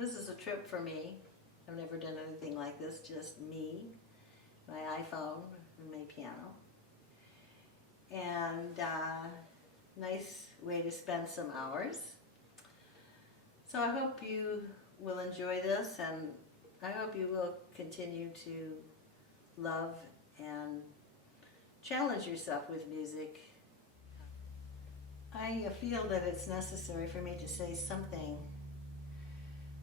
This is a trip for me. I've never done anything like this, just me, my iPhone, and my piano. And nice way to spend some hours. So I hope you will enjoy this, and I hope you will continue to love and challenge yourself with music. I feel that it's necessary for me to say something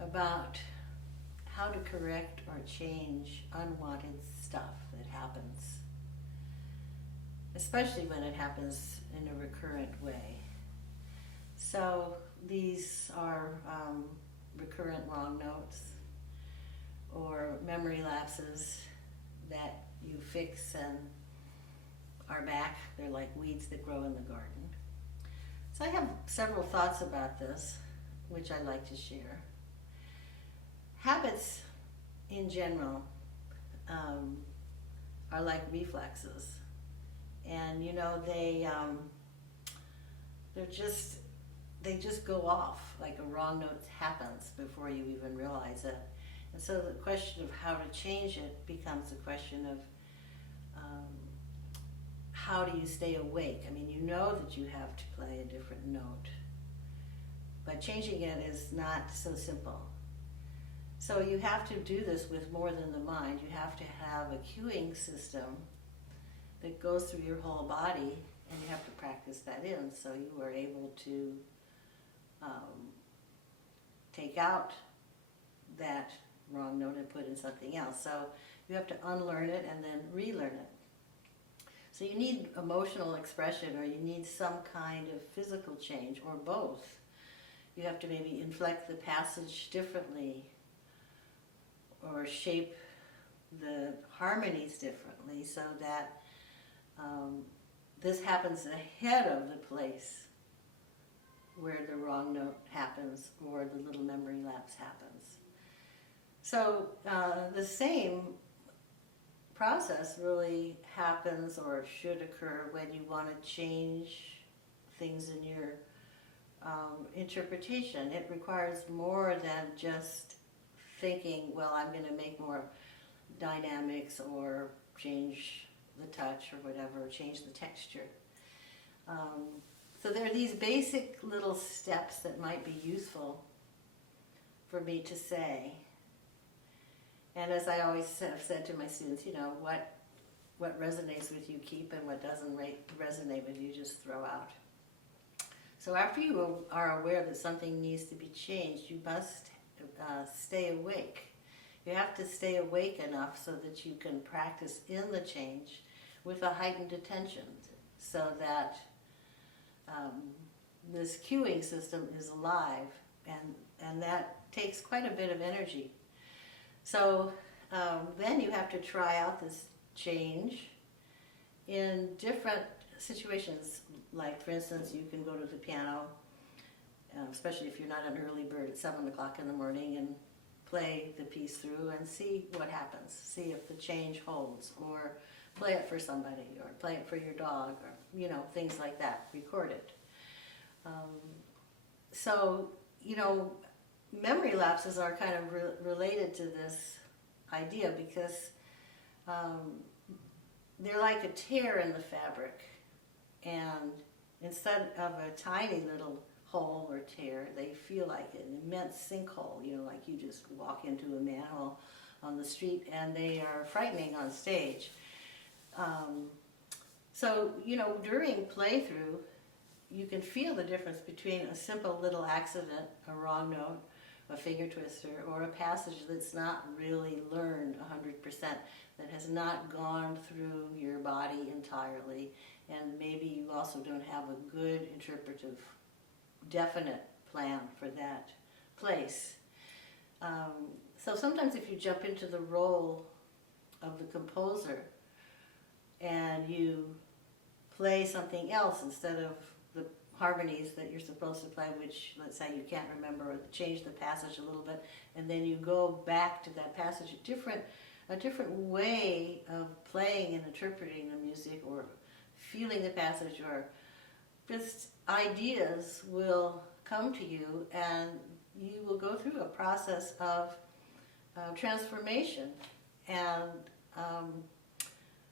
about how to correct or change unwanted stuff that happens, especially when it happens in a recurrent way. So these are recurrent wrong notes or memory lapses that you fix and are back. They're like weeds that grow in the garden. So I have several thoughts about this, which I'd like to share. Habits in general are like reflexes, and you know they just go off like a wrong note happens before you even realize it. And so the question of how to change it becomes a question of how do you stay awake? I mean, you know that you have to play a different note, but changing it is not so simple. So you have to do this with more than the mind. You have to have a cueing system that goes through your whole body, and you have to practice that in so you are able to take out that wrong note and put in something else. So you have to unlearn it and then relearn it. So you need emotional expression, or you need some kind of physical change, or both. You have to maybe inflect the passage differently, or shape the harmonies differently so that this happens ahead of the place where the wrong note happens or the little memory lapse happens. So the same process really happens or should occur when you want to change things in your interpretation. It requires more than just thinking, well, I'm going to make more dynamics or change the touch or whatever, change the texture. So there are these basic little steps that might be useful for me to say. And as I always have said to my students, you know, what resonates with you, keep, and what doesn't resonate with you, just throw out. So after you are aware that something needs to be changed, you must stay awake. You have to stay awake enough so that you can practice in the change with a heightened attention, so that this cueing system is alive, and that takes quite a bit of energy. So then you have to try out this change in different situations. Like, for instance, you can go to the piano, especially if you're not an early bird, at 7 o'clock in the morning, and play the piece through and see what happens. See if the change holds, or play it for somebody, or play it for your dog, or, you know, things like that. Record it. So, you know, memory lapses are kind of related to this idea, because they're like a tear in the fabric, and instead of a tiny little hole or tear, they feel like an immense sinkhole, you know, like you just walk into a manhole on the street, and they are frightening on stage. So, you know, during playthrough, you can feel the difference between a simple little accident, a wrong note, a finger twister, or a passage that's not really learned 100%, that has not gone through your body entirely, and maybe you also don't have a good interpretive, definite plan for that place. So sometimes if you jump into the role of the composer and you play something else instead of the harmonies that you're supposed to play, which, let's say, you can't remember, or change the passage a little bit, and then you go back to that passage, a different way of playing and interpreting the music, or feeling the passage, or just ideas will come to you, and you will go through a process of transformation, and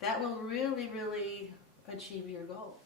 that will really, really achieve your goal.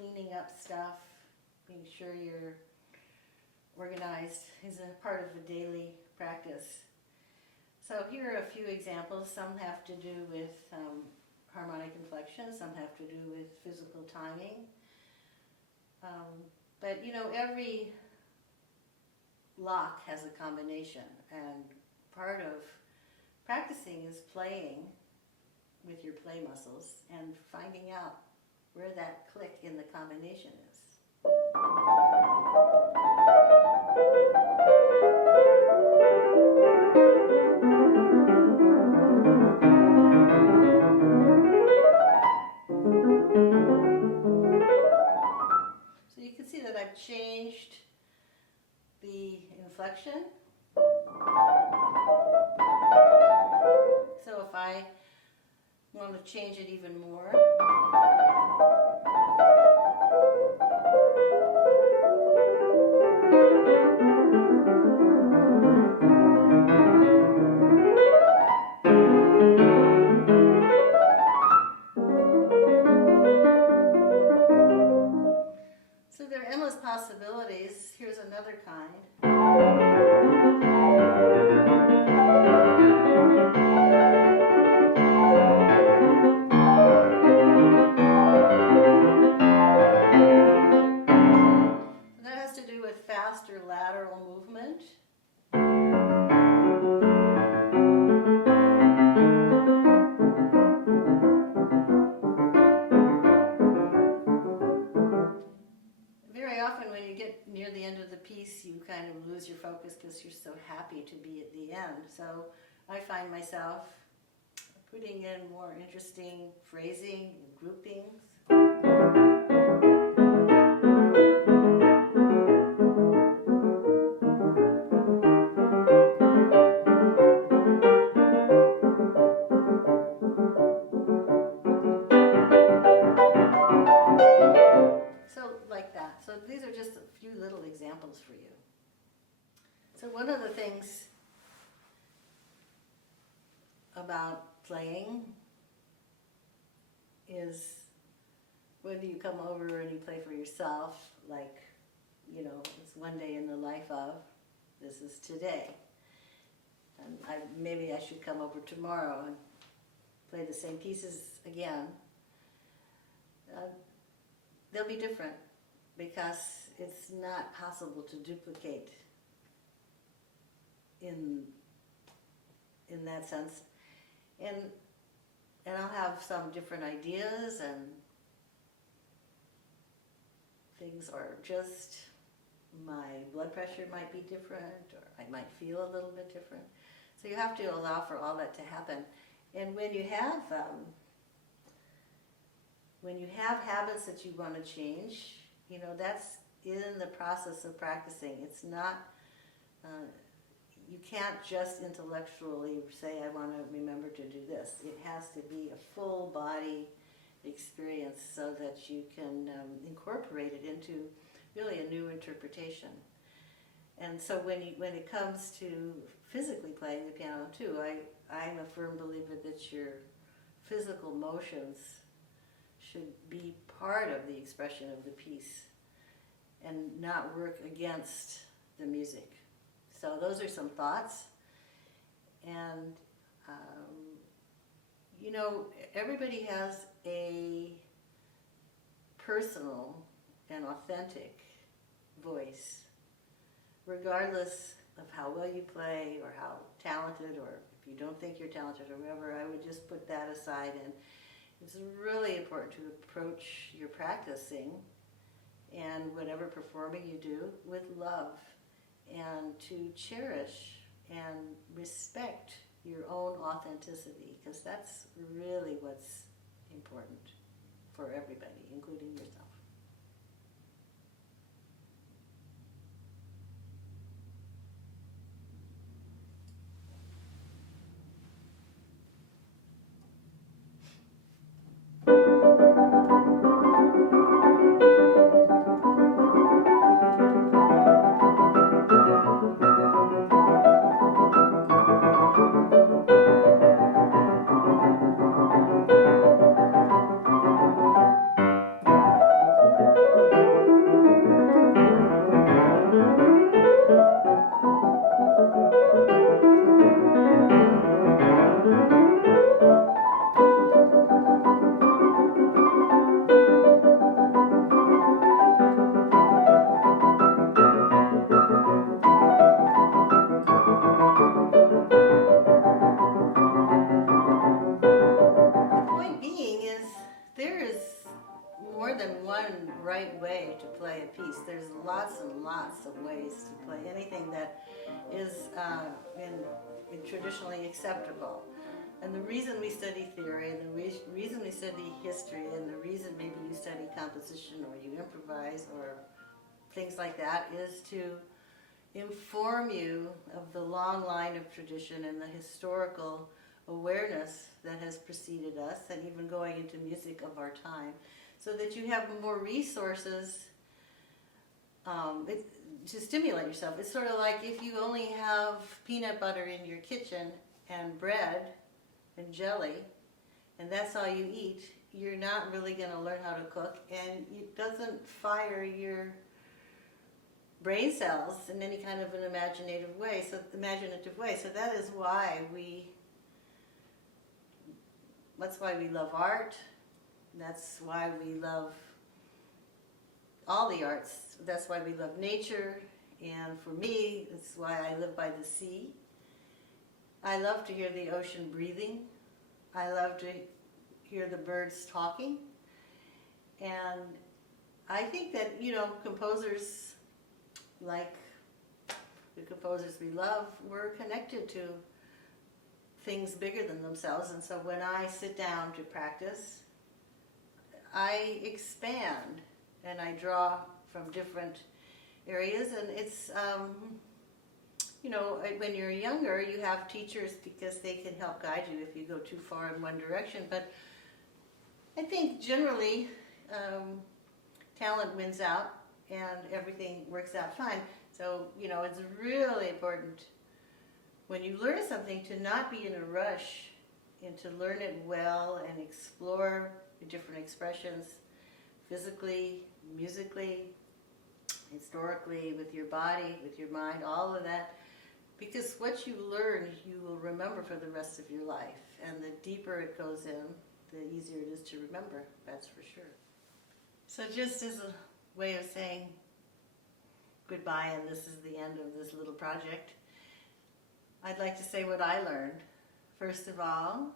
cleaning up stuff, being sure you're organized is a part of the daily practice. So here are a few examples. Some have to do with harmonic inflection, some have to do with physical timing. But you know, every lock has a combination, and part of practicing is playing with your play muscles and finding out where that click in the combination is. So you can see that I've changed the inflection. So if I want to change it even more, so there are endless possibilities. Here's another kind. That has to do with faster lateral movement. Very often when you get near the end of the piece, you kind of lose your focus because you're so happy to be at the end. So I find myself putting in more interesting phrasing and groupings. So these are just a few little examples for you. So one of the things about playing is whether you come over and you play for yourself, like, you know, it's one day in the life of, this is today. And maybe I should come over tomorrow and play the same pieces again. They'll be different, because it's not possible to duplicate in that sense. And I'll have some different ideas, and things are just, my blood pressure might be different, or I might feel a little bit different. So you have to allow for all that to happen. And when you have habits that you want to change, you know, that's in the process of practicing. It's not, you can't just intellectually say, I want to remember to do this. It has to be a full body experience so that you can incorporate it into really a new interpretation. And so when it comes to physically playing the piano too, I'm a firm believer that your physical motions should be part of the expression of the piece and not work against the music. So those are some thoughts. And, you know, everybody has a personal and authentic voice, regardless of how well you play or how talented, or if you don't think you're talented or whatever. I would just put that aside, and it's really important to approach your practicing and whatever performing you do with love, and to cherish and respect your own authenticity, because that's really what's important for everybody, including yourself. right way to play a piece. There's lots and lots of ways to play anything that is in traditionally acceptable. And the reason we study theory, and the reason we study history, and the reason maybe you study composition or you improvise or things like that is to inform you of the long line of tradition and the historical awareness that has preceded us, and even going into music of our time, so that you have more resources to stimulate yourself. It's sort of like if you only have peanut butter in your kitchen and bread and jelly, and that's all you eat, you're not really going to learn how to cook, and it doesn't fire your brain cells in any kind of an imaginative way. So that is why that's why we love art. That's why we love all the arts. That's why we love nature. And for me, it's why I live by the sea. I love to hear the ocean breathing. I love to hear the birds talking. And I think that, composers like the composers we love were connected to things bigger than themselves. And so when I sit down to practice, I expand and I draw from different areas. And it's, when you're younger, you have teachers because they can help guide you if you go too far in one direction. But I think generally talent wins out and everything works out fine. So, it's really important when you learn something to not be in a rush and to learn it well and explore the different expressions physically, musically, historically, with your body, with your mind, all of that. Because what you learn, you will remember for the rest of your life. And the deeper it goes in, the easier it is to remember, that's for sure. So just as a way of saying goodbye, and this is the end of this little project, I'd like to say what I learned. First of all,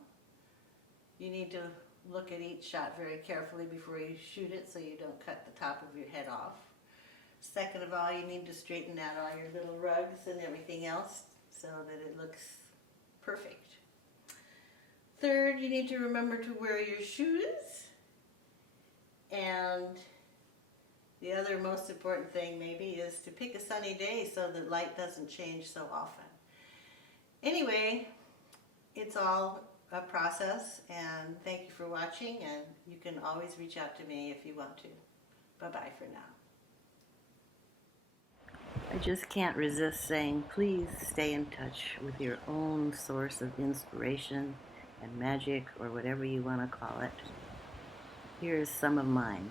you need to look at each shot very carefully before you shoot it so you don't cut the top of your head off. Second of all, you need to straighten out all your little rugs and everything else so that it looks perfect. Third, you need to remember to wear your shoes. And the other most important thing maybe is to pick a sunny day so that light doesn't change so often. Anyway, it's all a process, and thank you for watching, and you can always reach out to me if you want to. Bye-bye for now. I just can't resist saying, please stay in touch with your own source of inspiration and magic, or whatever you want to call it. Here is some of mine.